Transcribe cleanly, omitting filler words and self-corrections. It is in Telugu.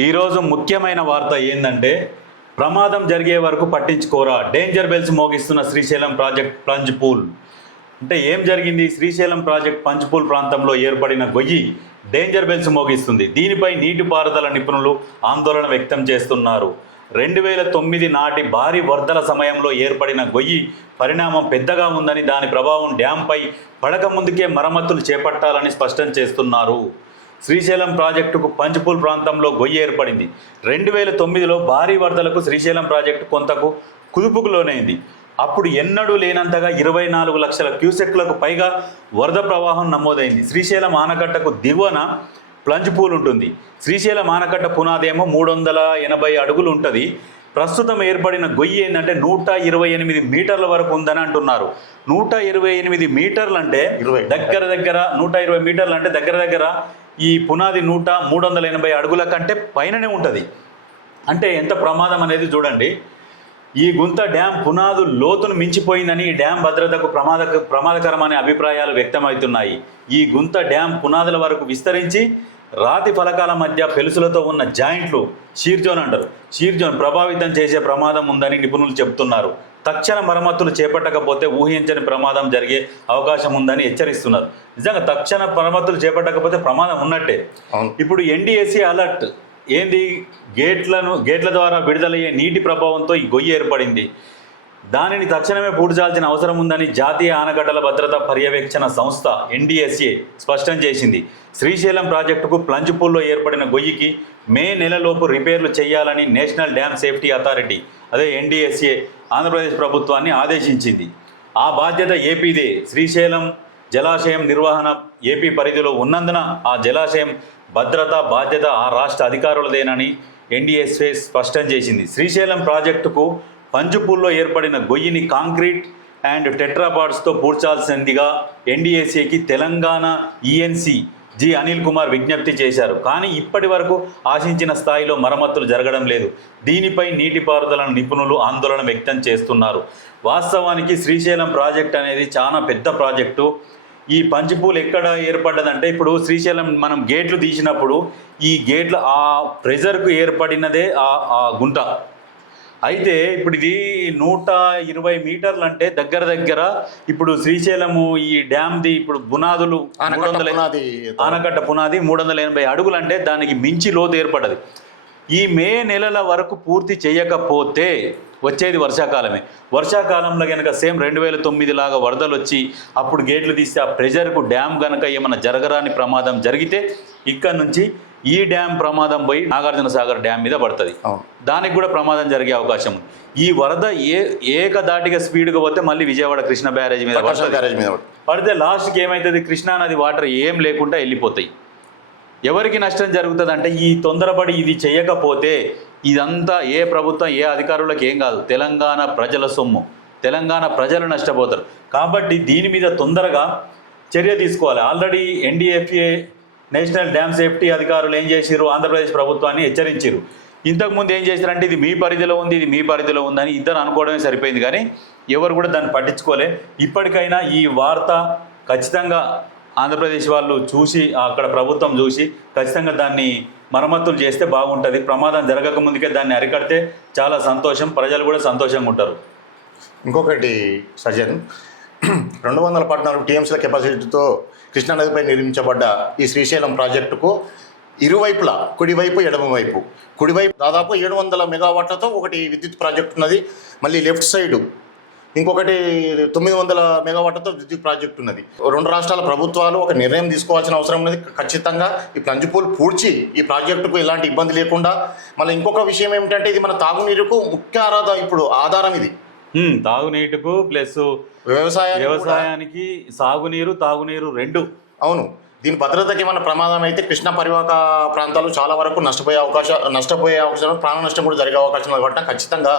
ఈరోజు ముఖ్యమైన వార్త ఏంటంటే ప్రమాదం జరిగే వరకు పట్టించుకోరా, డేంజర్ బెల్స్ మోగిస్తున్న శ్రీశైలం ప్రాజెక్ట్ ప్లంజ్ పూల్. అంటే ఏం జరిగింది? శ్రీశైలం ప్రాజెక్ట్ పంచ్ పూల్ ప్రాంతంలో ఏర్పడిన గొయ్యి డేంజర్ బెల్స్ మోగిస్తుంది. దీనిపై నీటిపారుదల నిపుణులు ఆందోళన వ్యక్తం చేస్తున్నారు. 2009 నాటి భారీ వరదల సమయంలో ఏర్పడిన గొయ్యి పరిణామం పెద్దగా ఉందని, దాని ప్రభావం డ్యాంపై పడక ముందుకే మరమ్మతులు చేపట్టాలని స్పష్టం చేస్తున్నారు. శ్రీశైలం ప్రాజెక్టుకు పంచ్పూల్ ప్రాంతంలో గొయ్యి ఏర్పడింది. 2009లో భారీ వరదలకు శ్రీశైలం ప్రాజెక్టు కొంతకు కుదుపుకు లోనైంది. అప్పుడు ఎన్నడూ లేనంతగా 24 లక్షల క్యూసెక్లకు పైగా వరద ప్రవాహం నమోదైంది. శ్రీశైలం ఆనకట్టకు దిగువన ప్లంజ్ పూల్ ఉంటుంది. శ్రీశైలం ఆనకట్ట పునాదేమో 380 అడుగులు ఉంటుంది. ప్రస్తుతం ఏర్పడిన గొయ్యి ఏంటంటే 128 మీటర్ల వరకు ఉందని అంటున్నారు. 128 మీటర్లు అంటే దగ్గర 120 మీటర్లు అంటే దగ్గర ఈ పునాది 380 అడుగుల కంటే పైననే ఉంటుంది. అంటే ఎంత ప్రమాదం అనేది చూడండి. ఈ గుంత డ్యాం పునాదు లోతును మించిపోయిందని, ఈ డ్యాం భద్రతకు ప్రమాదకరమనే అభిప్రాయాలు వ్యక్తమవుతున్నాయి. ఈ గుంత డ్యాం పునాదుల వరకు విస్తరించి రాతి ఫలకాల మధ్య పెలుసులతో ఉన్న జాయింట్లు షీర్జోన్ అంటారు, షీర్జోన్ ప్రభావితం చేసే ప్రమాదం ఉందని నిపుణులు చెబుతున్నారు. తక్షణ మరమ్మతులు చేపట్టకపోతే ఊహించని ప్రమాదం జరిగే అవకాశం ఉందని హెచ్చరిస్తున్నారు. నిజంగా తక్షణ మరమ్మతులు చేపట్టకపోతే ప్రమాదం ఉన్నట్టే. ఇప్పుడు ఎన్డీఎస్సీ అలర్ట్ ఏంది? గేట్ల ద్వారా విడుదలయ్యే నీటి ప్రభావంతో ఈ గొయ్యి ఏర్పడింది. దానిని తక్షణమే పూడ్చాల్సిన అవసరం ఉందని జాతీయ ఆనకట్టల భద్రతా పర్యవేక్షణ సంస్థ ఎన్డీఎస్ఏ స్పష్టం చేసింది. శ్రీశైలం ప్రాజెక్టుకు ప్లంజ్ పూల్లో ఏర్పడిన గొయ్యికి మే నెలలోపు రిపేర్లు చేయాలని నేషనల్ డ్యామ్ సేఫ్టీ అథారిటీ అదే ఎన్డీఎస్ఏ ఆంధ్రప్రదేశ్ ప్రభుత్వాన్ని ఆదేశించింది. ఆ బాధ్యత ఏపీదే. శ్రీశైలం జలాశయం నిర్వహణ ఏపీ పరిధిలో ఉన్నందున ఆ జలాశయం భద్రత బాధ్యత ఆ రాష్ట్ర అధికారులదేనని ఎన్డీఎస్ఏ స్పష్టం చేసింది. శ్రీశైలం ప్రాజెక్టుకు పంచ్పూల్లో ఏర్పడిన గొయ్యిని కాంక్రీట్ అండ్ టెట్రాపాడ్స్తో పూడ్చాల్సిందిగా ఎన్డీఎస్ఏకి తెలంగాణ ఈఎన్సీ జి అనిల్ కుమార్ విజ్ఞప్తి చేశారు. కానీ ఇప్పటి వరకు ఆశించిన స్థాయిలో మరమ్మతులు జరగడం లేదు. దీనిపై నీటిపారుదల నిపుణులు ఆందోళన వ్యక్తం చేస్తున్నారు. వాస్తవానికి శ్రీశైలం ప్రాజెక్ట్ అనేది చాలా పెద్ద ప్రాజెక్టు. ఈ పంచ్పూల్ ఎక్కడ ఏర్పడ్డదంటే, ఇప్పుడు శ్రీశైలం మనం గేట్లు తీసినప్పుడు ఈ గేట్ల ఆ ప్రెజర్కు ఏర్పడినదే ఆ గుంట. అయితే ఇప్పుడు ఇది 120 మీటర్లు అంటే దగ్గర ఇప్పుడు శ్రీశైలము ఈ డ్యామ్ది ఇప్పుడు పునాదులు ఆనకట్ట పునాది 380 అడుగులు అంటే దానికి మించి లోతు ఏర్పడ్డది. ఈ మే నెలల వరకు పూర్తి చేయకపోతే వచ్చేది వర్షాకాలమే. వర్షాకాలంలో కనుక సేమ్ 2009 లాగా వరదలు వచ్చి అప్పుడు గేట్లు తీస్తే ఆ ప్రెజర్కు డ్యామ్ కనుక ఏమైనా జరగరాని ప్రమాదం జరిగితే ఇక్కడ నుంచి ఈ డ్యామ్ ప్రమాదం పోయి నాగార్జున సాగర్ డ్యామ్ మీద పడుతుంది. దానికి కూడా ప్రమాదం జరిగే అవకాశం ఉంది. ఈ వరద ఏకదాటిగా స్పీడ్గా పోతే మళ్ళీ విజయవాడ కృష్ణ బ్యారేజ్ మీద పడితే లాస్ట్కి ఏమవుతుంది? కృష్ణానది వాటర్ ఏం లేకుండా వెళ్ళిపోతాయి. ఎవరికి నష్టం జరుగుతుంది అంటే, ఈ తొందరపడి ఇది చేయకపోతే ఇదంతా ఏ ప్రభుత్వం ఏ అధికారులకు ఏం కాదు, తెలంగాణ ప్రజల సొమ్ము, తెలంగాణ ప్రజలు నష్టపోతారు. కాబట్టి దీని మీద తొందరగా చర్య తీసుకోవాలి. ఆల్రెడీ ఎన్డీఎఫ్ఏ నేషనల్ డ్యామ్ సేఫ్టీ అధికారులు ఏం చేసిరు? ఆంధ్రప్రదేశ్ ప్రభుత్వాన్ని హెచ్చరించారు. ఇంతకుముందు ఏం చేశారంటే, ఇది మీ పరిధిలో ఉంది, ఇది మీ పరిధిలో ఉందని ఇద్దరు అనుకోవడమే సరిపోయింది, కానీ ఎవరు కూడా దాన్ని పట్టించుకోలే. ఇప్పటికైనా ఈ వార్త ఖచ్చితంగా ఆంధ్రప్రదేశ్ వాళ్ళు చూసి, అక్కడ ప్రభుత్వం చూసి ఖచ్చితంగా దాన్ని మరమ్మతులు చేస్తే బాగుంటుంది. ప్రమాదం జరగక ముందుకే దాన్ని అరికడితే చాలా సంతోషం, ప్రజలు కూడా సంతోషంగా ఉంటారు. ఇంకొకటి సజ్జన్, 214 టీఎంసీల కెపాసిటీతో కృష్ణానదిపై నిర్మించబడ్డ ఈ శ్రీశైలం ప్రాజెక్టుకు ఇరువైపులా, కుడివైపు ఎడమవైపు, కుడివైపు దాదాపు 700 మెగావాట్లతో ఒకటి విద్యుత్ ప్రాజెక్టు ఉన్నది. మళ్ళీ లెఫ్ట్ సైడు ఇంకొకటి 900 మెగావాట్లతో విద్యుత్ ప్రాజెక్టు ఉన్నది. రెండు రాష్ట్రాల ప్రభుత్వాలు ఒక నిర్ణయం తీసుకోవాల్సిన అవసరం ఉన్నది. ఖచ్చితంగా ఈ ప్లంజ్పూల్ పూడ్చి ఈ ప్రాజెక్టుకు ఎలాంటి ఇబ్బంది లేకుండా. మళ్ళీ ఇంకొక విషయం ఏమిటంటే, ఇది మన తాగునీరుకు ముఖ్య ఆధారం. ఇది తాగునీటికు ప్లస్ వ్యవసాయానికి తాగునీరు రెండు. అవును. దీని భద్రతకి ఏమైనా ప్రమాదం అయితే కృష్ణా పరివాహక ప్రాంతాలు చాలా వరకు నష్టపోయే అవకాశం, ప్రాణ నష్టం కూడా జరిగే అవకాశం. కాబట్టి ఖచ్చితంగా